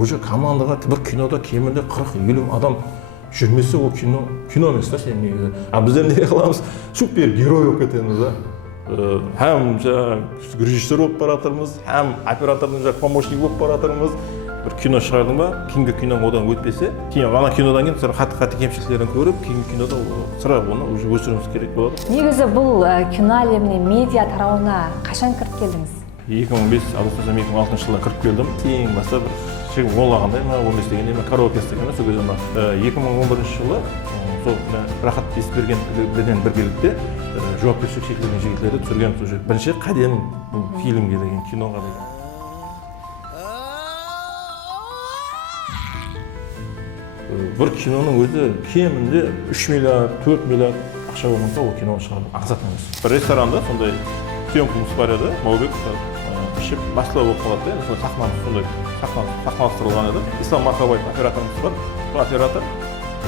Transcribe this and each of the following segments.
уже командаға бір кинода кемінде 40-50 адам жүрмесе ол кино емес та сен негізі. А біздер не қыламыз? Супер герой болып кетеміз да. Һәм режиссер болып баратырмыз, һәм оператордың помощник болып баратырмыз. Bir кино шығардың ба, кейінгі кино одан өтпесе, кейін ана кинодан кейін сыр қатты кемшіліктерін көріп, кейінгі кинода сыра оны уже өсіруіміз керек болады. Негізі бұл кино әлеміне, медиа тарауына қашан кіріп келдіңіз? 2005, алғашқы 2006 жылы кіріп келдім. Кейін баста бір шегім олағандай ма, 15 дегенде ме, караоке істеген сол кезде 2011 жылы сол Рахат Есбергенмен біргелікте жауапкершілік шектелген жігітлерді түсірген уже бірінші қадем фильмге деген киноға деген. Bir kinoның өзі кемінде 3 миллиард, 4 миллиард ақша болмаса ол киноны шығарып ақсат емес. Bir ресторанда сондай съемкамыз бар еді, Маубек ішіп басшылау болып қалады да, сондай сахнамыз сондай сахналастырылған еді. Ислам Мархабаев операторымыз бар. Бұл оператор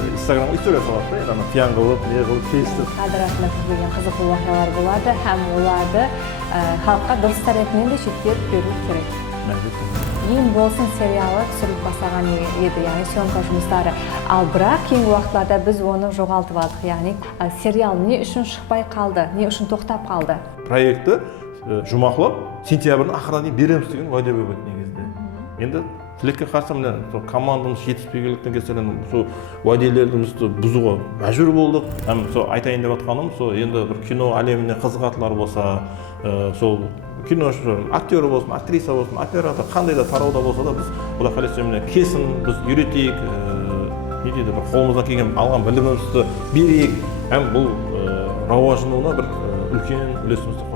Instagramға история салады да, тиян қылып, не қылып, кестіп. Қадіратына кірген қызықты оқиғалар болады, һәм оларды халыққа дұрыс таратымен де жеткізіп беру керек. Ең болсын сериалы түсіріліп бастаған еді, яғни съемка жұмыстары. Ал бірақ кейінгі уақытларда біз оны жоғалтып алдық, яғни сериал не үшін шықпай қалды, не үшін тоқтап қалды? Проекті жұмақлап, сентябрьдің ақырына дейін береміз деген уәде болып еді негізінде. Енді тілекке қарсы міне командамыз жетіспегендіктен кесірінен сол уәделерімізді бұзуға мәжбүр болдық. Һәм сол айтайын деп жатқаным, сол енді бір кино әлеміне қызығатылар болса, сол кино актері болсын, актриса болсын, оператор қандай да тарауда болса да біз Құдай қаласа міне кесін біз үйретейік, не дейді, бір қолымыздан келген алған білімімізді берейік, һәм бұл рауажынуына бір үлкен үлесімізді